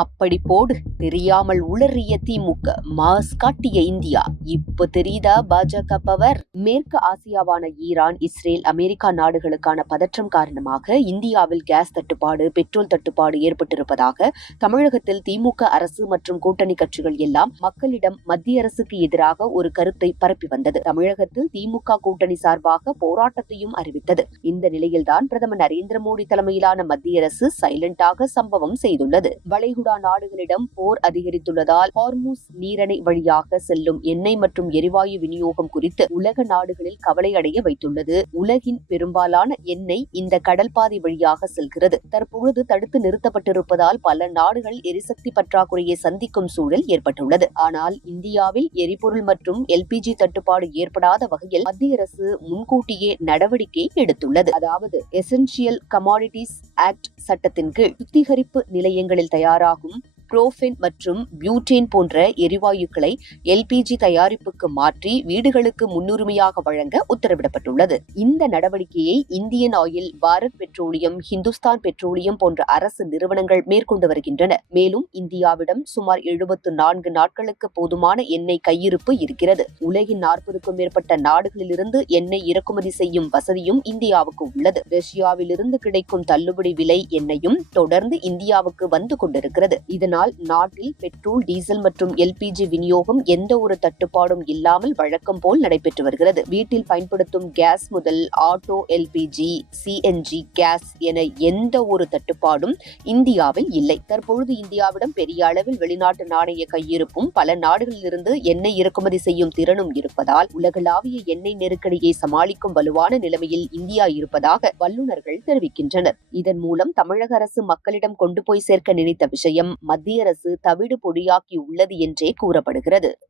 அப்படி போடு, தெரியாமல் உளறிய திமுக, மாஸ் காட்டிய இந்தியா. இப்ப தெரியுதா பாஜக பவர்? மேற்கு ஆசியாவான ஈரான், இஸ்ரேல், அமெரிக்கா நாடுகளுக்கான பதற்றம் காரணமாக இந்தியாவில் கேஸ் தட்டுப்பாடு, பெட்ரோல் தட்டுப்பாடு ஏற்பட்டிருப்பதாக தமிழகத்தில் திமுக அரசு மற்றும் கூட்டணி கட்சிகள் எல்லாம் மக்களிடம் மத்திய அரசுக்கு எதிராக ஒரு கருத்தை பரப்பி வந்தது. தமிழகத்தில் திமுக கூட்டணி சார்பாக போராட்டத்தையும் அறிவித்தது. இந்த நிலையில்தான் பிரதமர் நரேந்திர மோடி தலைமையிலான மத்திய அரசு சைலண்டாக சம்பவம் செய்துள்ளது. வளைகுடா நாடுகளிடம் போர் அதிகரித்துள்ளதால் ஹார்முஸ் நீரிணை வழியாக செல்லும் எண்ணெய் மற்றும் எரிவாயு விநியோகம் குறித்து உலக நாடுகளில் கவலை அடைய வைத்துள்ளது. உலகின் பெரும்பாலான எண்ணெய் இந்த கடல் பாதை வழியாக செல்கிறது. தற்பொழுது தடுத்து நிறுத்தப்பட்டிருப்பதால் பல நாடுகள் எரிசக்தி பற்றாக்குறையை சந்திக்கும் சூழல் ஏற்பட்டுள்ளது. ஆனால் இந்தியாவில் எரிபொருள் மற்றும் எல்பிஜி தட்டுப்பாடு ஏற்படாத வகையில் மத்திய அரசு முன்கூட்டியே நடவடிக்கை எடுத்துள்ளது. அதாவது எசென்சியல் கமாடிட்டிஸ் ஆக்ட் சட்டத்தின் கீழ் சுத்திகரிப்பு நிலையங்களில் தயாராகும் புரோபேன் மற்றும் பியூட்டேன் போன்ற எரிவாயுக்களை எல்பிஜி தயாரிப்புக்கு மாற்றி வீடுகளுக்கு முன்னுரிமையாக வழங்க உத்தரவிடப்பட்டுள்ளது. இந்த நடவடிக்கையை Indian oil, Bharat petroleum, Hindustan petroleum போன்ற அரசு நிறுவனங்கள் மேற்கொண்டு வருகின்றன. மேலும் இந்தியாவிடம் சுமார் 74 நாட்களுக்கு போதுமான எண்ணெய் கையிருப்பு இருக்கிறது. உலகின் 40க்கும் மேற்பட்ட நாடுகளிலிருந்து எண்ணெய் இறக்குமதி செய்யும் வசதியும் இந்தியாவுக்கு உள்ளது. ரஷ்யாவிலிருந்து கிடைக்கும் தள்ளுபடி விலை எண்ணெயும் தொடர்ந்து இந்தியாவுக்கு வந்து கொண்டிருக்கிறது. இதனால் நாட்டில் பெட்ரோல், டீசல் மற்றும் எல்பிஜி விநியோகம் எந்த ஒரு தட்டுப்பாடும் இல்லாமல் வழக்கம் போல் நடைபெற்று வருகிறது. வீட்டில் பயன்படுத்தும் கேஸ் முதல் ஆட்டோ எல்பிஜி, சிஎன்ஜி கேஸ் என எந்த ஒரு தட்டுப்பாடும் இந்தியாவில் இல்லை. தற்பொழுது இந்தியாவிடம் பெரிய அளவில் வெளிநாட்டு நாணய கையிருப்பும் பல நாடுகளிலிருந்து எண்ணெய் இறக்குமதி செய்யும் திறனும் இருப்பதால் உலகளாவிய எண்ணெய் நெருக்கடியை சமாளிக்கும் வலுவான நிலைமையில் இந்தியா இருப்பதாக வல்லுநர்கள் தெரிவிக்கின்றனர். இதன் மூலம் தமிழக அரசு மக்களிடம் கொண்டு போய் சேர்க்க நினைத்த விஷயம் மத்திய அரசு தவிடு பொடியாக்கி உள்ளது என்றே கூறப்படுகிறது.